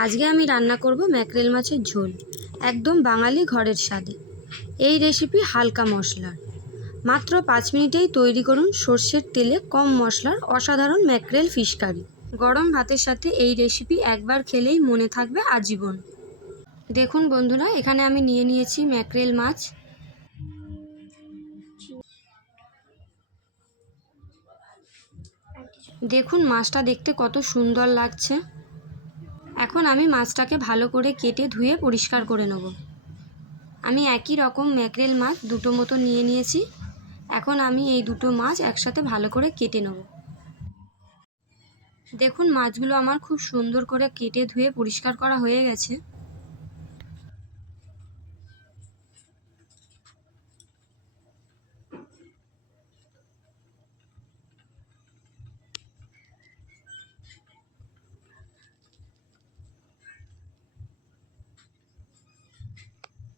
আজকে আমি রান্না করব ম্যাকরেল মাছের ঝোল, একদম বাঙালি ঘরের স্বাদে। এই রেসিপি হালকা মশলার। মাত্র পাঁচ মিনিটেই তৈরি করুন সর্ষের তেলে কম মশলার অসাধারণ ম্যাকরেল ফিশ কারি। গরম ভাতের সাথে এই রেসিপি একবার খেলেই মনে থাকবে আজীবন। দেখুন বন্ধুরা, এখানে আমি নিয়ে নিয়েছি ম্যাকরেল মাছ। দেখুন মাছটা দেখতে কত সুন্দর লাগছে। এখন আমি মাছটাকে ভালো করে কেটে ধুয়ে পরিষ্কার করে নেব। আমি একই রকম ম্যাকরেল মাছ দুটো মতো নিয়ে নিয়েছি। এখন আমি এই দুটো মাছ একসাথে ভালো করে কেটে নেব। দেখুন, মাছগুলো আমার খুব সুন্দর করে কেটে ধুয়ে পরিষ্কার করা হয়ে গেছে।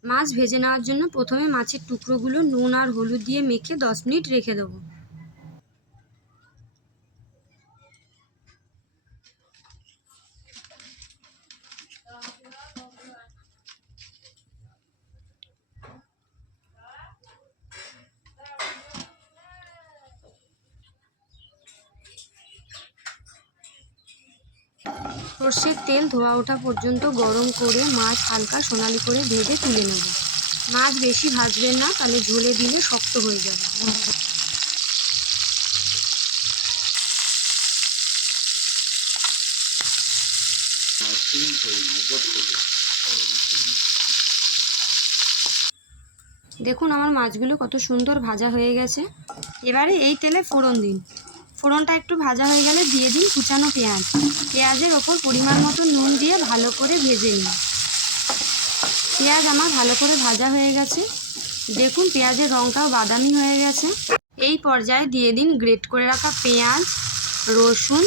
মাছ ভেজে নেওয়ার জন্য প্রথমে মাছের টুকরোগুলো নুন আর হলুদ দিয়ে মেখে দশ মিনিট রেখে দেবো। সর্ষের তেল ধোয়া ওঠা পর্যন্ত গরম করে মাছ হালকা সোনালি করে ভেজে তুলে নেব। মাছ বেশি ভাজবেন না, তাহলে ঝোলে দিলে শক্ত হয়ে যাবে। দেখুন আমার মাছগুলো কত সুন্দর ভাজা হয়ে গেছে। এবারে এই তেলে ফোড়ন দিন। ফোড়নটা একটু ভাজা হয়ে গেলে দিয়ে দিন কুচানো পেঁয়াজ। পেঁয়াজের ওপর পরিমাণ মতো নুন দিয়ে ভালো করে ভেজে নিন। পেঁয়াজ আমার ভালো করে ভাজা হয়ে গেছে। দেখুন পেঁয়াজের রঙটাও বাদামি হয়ে গেছে। এই পর্যায়ে দিয়ে দিন গ্রেট করে রাখা পেঁয়াজ, রসুন,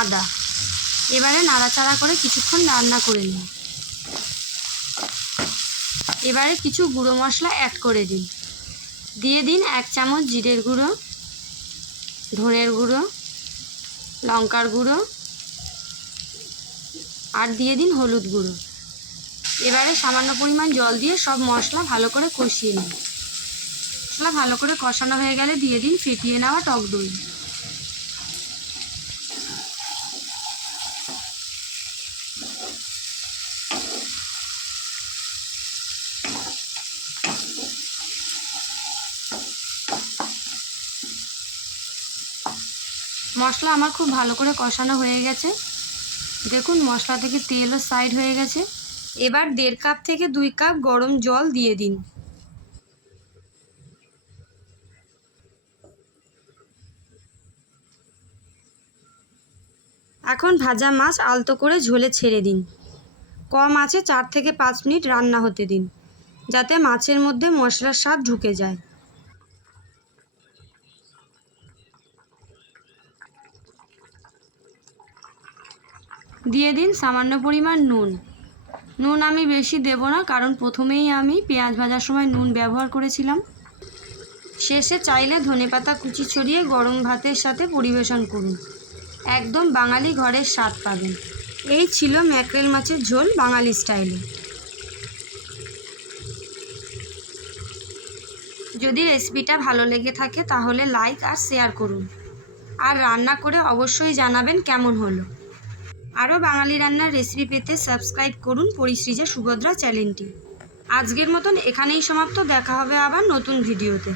আদা। এবারে নাড়াচাড়া করে কিছুক্ষণ রান্না করে নিন। এবারে কিছু গুঁড়ো মশলা অ্যাড করে দিন। দিয়ে দিন এক চামচ জিরের গুঁড়ো। ধনের গুঁড়ো, লঙ্কার গুঁড়ো, আর দিয়ে দিন হলুদ গুঁড়ো। এবারে সামান্য পরিমাণ জল দিয়ে সব মশলা ভালো করে কষিয়ে নিন। মশলা ভালো করে কষানো হয়ে গেলে দিয়ে দিন ফেটিয়ে নেওয়া টক দই। মশলা আমার খুব ভালো করে কষানো হয়ে গেছে। দেখুন, মশলা থেকে তেলও সাইড হয়ে গেছে। এবার দেড় কাপ থেকে দুই কাপ গরম জল দিয়ে দিন। এখন ভাজা মাছ আলতো করে ঝোলে ছেড়ে দিন। কম আছে চার থেকে পাঁচ মিনিট রান্না হতে দিন, যাতে মাছের মধ্যে মশলার স্বাদ ঢুকে যায়। দিয়ে দিন সামান্য পরিমাণ নুন। নুন আমি বেশি দেব না, কারণ প্রথমেই আমি পেঁয়াজ ভাজার সময় নুন ব্যবহার করেছিলাম। শেষে চাইলে ধনেপাতা কুচি ছড়িয়ে গরম ভাতের সাথে পরিবেশন করুন। একদম বাঙালি ঘরের স্বাদ পাবেন। এই ছিল ম্যাকরেল মাছের ঝোল বাঙালি স্টাইলে। যদি রেসিপিটা ভালো লেগে থাকে তাহলে লাইক আর শেয়ার করুন। আর রান্না করে অবশ্যই জানাবেন কেমন হলো। আরও বাঙালি রান্নার রেসিপি পেতে সাবস্ক্রাইব করুন পরিশ্রীজা সুভদ্রা চ্যানেলটি আজকের মতন এখানেই সমাপ্ত, দেখা হবে আবার নতুন ভিডিওতে